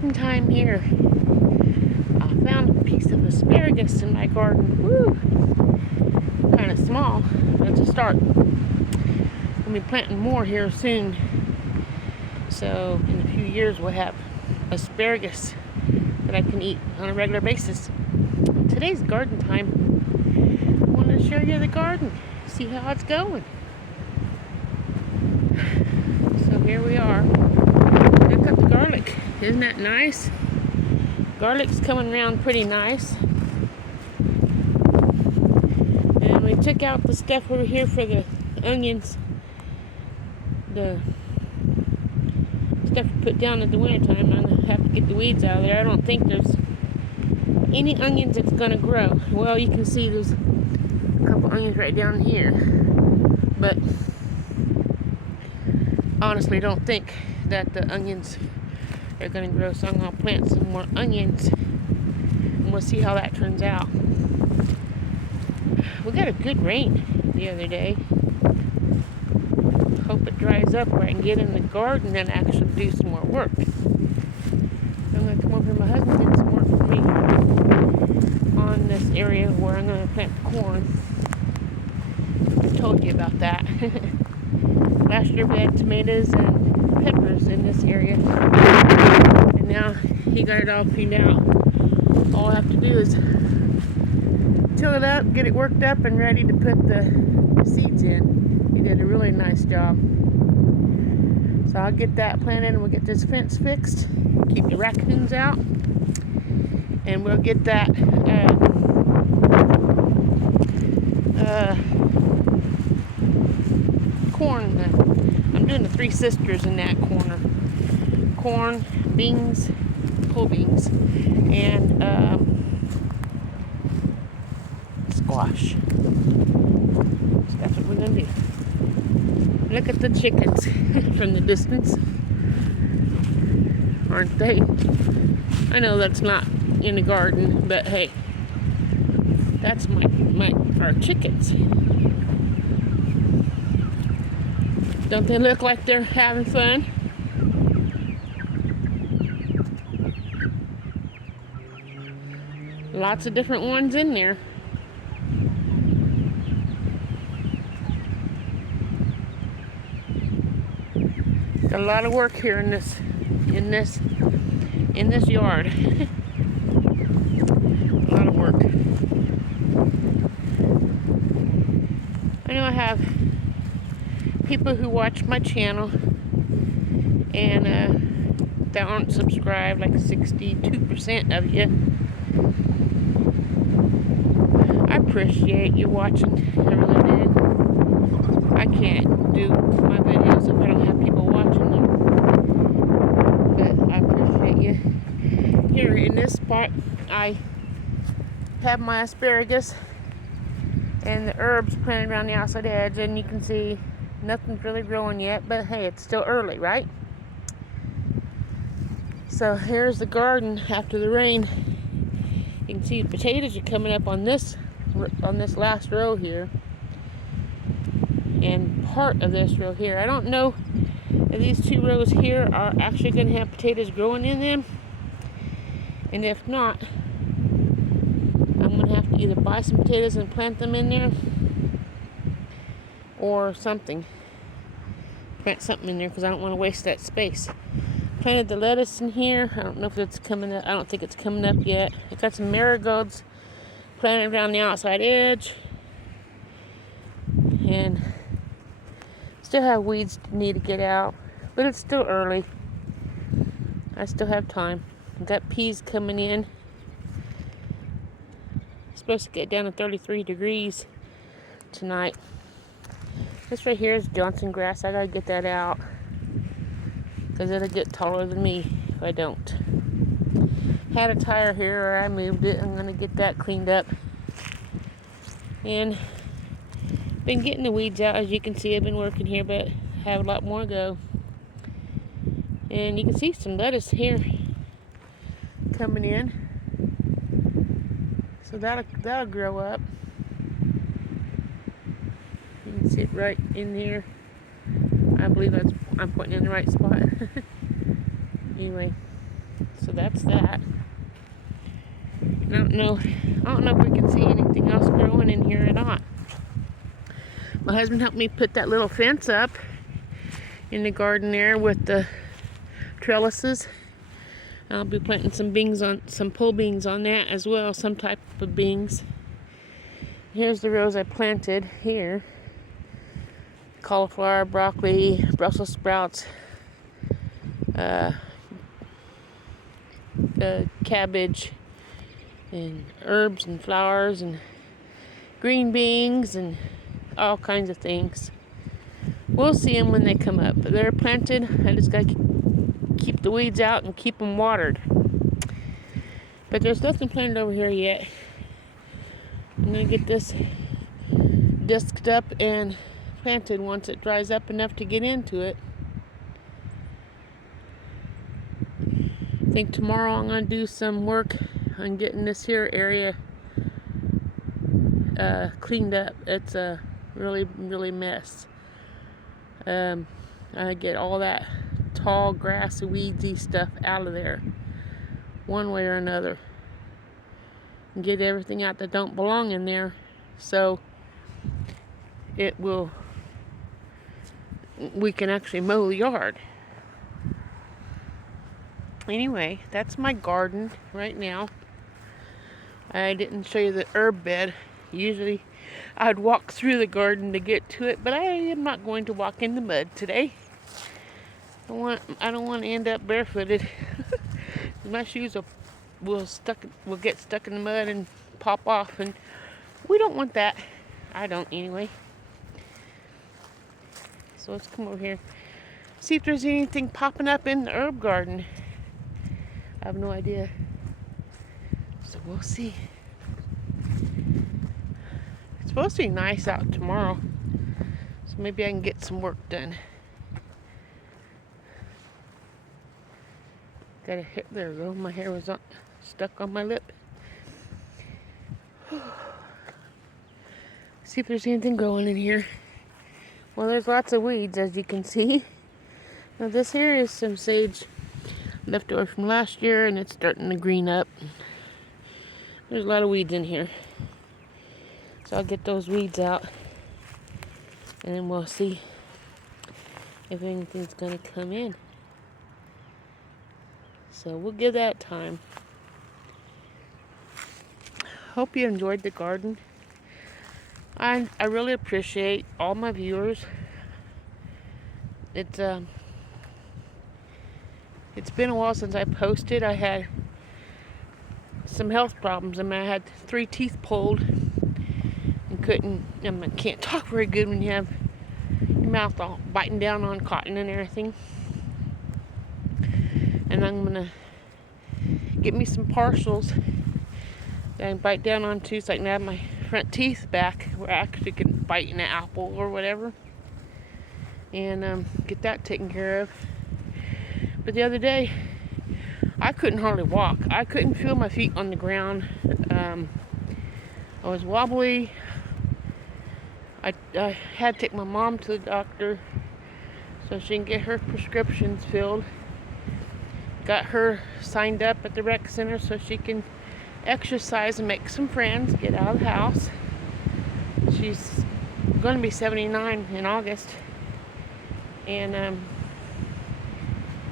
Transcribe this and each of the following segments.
garden time here. I found a piece of asparagus in my garden. Woo! Kind of small, but it's a start. We'll be planting more here soon. So in a few years we'll have asparagus that I can eat on a regular basis. Today's garden time. I want to show you the garden. See how it's going. So here we are. Look at the garlic. Isn't that nice? Garlic's coming around pretty nice. And we took out the stuff over here for the onions. The stuff we put down in the wintertime. I'm going to have to get the weeds out of there. I don't think there's any onions that's going to grow. Well, you can see there's a couple onions right down here. But honestly, I don't think that the onions are going to grow, so I'm going to plant some more onions and we'll see how that turns out. We got a good rain the other day. Hope it dries up where I can get in the garden and actually do some more work. I'm going to come over to my husband and do some work for me on this area where I'm going to plant corn. I told you about that. Last year we had tomatoes and peppers in this area, and now he got it all cleaned out. All I have to do is till it up, get it worked up and ready to put the seeds in. He did a really nice job. So I'll get that planted and we'll get this fence fixed, keep the raccoons out, and we'll get that corn. I'm doing the Three Sisters in that corner. Corn, beans, pull beans, and squash. So that's what we're going to do. Look at the chickens from the distance. Aren't they? I know that's not in the garden, but hey, that's our chickens. Don't they look like they're having fun? Lots of different ones in there. Got a lot of work here in this yard. A lot of work. I know I have people who watch my channel and that aren't subscribed, like 62% of you. I appreciate you watching. I really do. I can't do my videos if I don't have people watching them. But I appreciate you. Here in this spot, I have my asparagus and the herbs planted around the outside edge, and you can see nothing's really growing yet, but hey, it's still early, right? So here's the garden after the rain. You can see the potatoes are coming up on this last row here, and part of this row here. I don't know if these two rows here are actually going to have potatoes growing in them, and if not, I'm going to have to either buy some potatoes and plant them in there, or something. Plant something in there because I don't want to waste that space. Planted the lettuce in here. I don't know if it's coming up. I don't think it's coming up yet. I got some marigolds planted around the outside edge. And still have weeds to need to get out. But it's still early. I still have time. I've got peas coming in. It's supposed to get down to 33 degrees tonight. This right here is Johnson grass. I gotta get that out because it'll get taller than me if I don't. Had a tire here, or I moved it. I'm gonna get that cleaned up. And been getting the weeds out. As you can see, I've been working here, but have a lot more to go. And you can see some lettuce here coming in. So that'll grow up. You can see it right in here. I believe I'm pointing in the right spot. Anyway, So that's that. I don't know if we can see anything else growing in here or not. My husband helped me put that little fence up in the garden there with the trellises. I'll be planting some pole beans on that as well, some type of beans. Here's the rows I planted here. Cauliflower, broccoli, Brussels sprouts, cabbage, and herbs and flowers and green beans and all kinds of things. We'll see them when they come up. But they're planted. I just got to keep the weeds out and keep them watered. But there's nothing planted over here yet. I'm going to get this disked up and planted once it dries up enough to get into it. I think tomorrow I'm going to do some work on getting this here area cleaned up. It's a really mess. I get all that tall grassy weedy stuff out of there one way or another and get everything out that don't belong in there, so we can actually mow the yard. Anyway, that's my garden right now. I didn't show you the herb bed. Usually I'd walk through the garden to get to it, but I am not going to walk in the mud today. I don't want to end up barefooted. My shoes will get stuck in the mud and pop off, and we don't want that. I don't anyway. So let's come over here, see if there's anything popping up in the herb garden. I have no idea. So we'll see. It's supposed to be nice out tomorrow, so maybe I can get some work done. There we go. My hair was stuck on my lip. See if there's anything growing in here. Well, there's lots of weeds, as you can see. Now this here is some sage left over from last year, and it's starting to green up. There's a lot of weeds in here. So I'll get those weeds out, and then we'll see if anything's going to come in. So we'll give that time. Hope you enjoyed the garden. I really appreciate all my viewers. It's been a while since I posted. I had some health problems. I mean, I had 3 teeth pulled and can't talk very good when you have your mouth all biting down on cotton and everything. And I'm gonna get me some partials that I can bite down onto, so I can have my front teeth back where I actually can bite in an apple or whatever, and get that taken care of. But the other day, I couldn't hardly walk. I couldn't feel my feet on the ground. I was wobbly. I had to take my mom to the doctor so she can get her prescriptions filled. Got her signed up at the rec center so she can exercise and make some friends, get out of the house. She's going to be 79 in August, and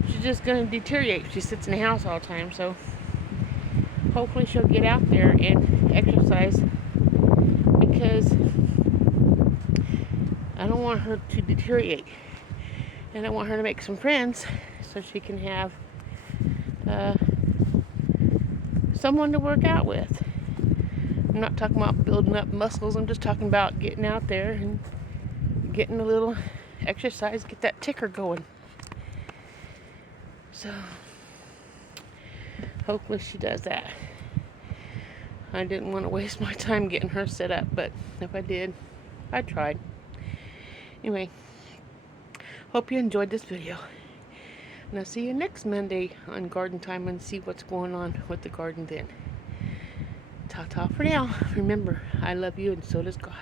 she's just going to deteriorate. She sits in the house all the time, so hopefully she'll get out there and exercise, because I don't want her to deteriorate, and I want her to make some friends so she can have someone to work out with. I'm not talking about building up muscles. I'm just talking about getting out there and getting a little exercise, get that ticker going. So hopefully she does that. I didn't want to waste my time getting her set up, but if I did, I tried. Anyway, hope you enjoyed this video. And I'll see you next Monday on Garden Time and see what's going on with the garden then. Ta-ta for now. Remember, I love you and so does God.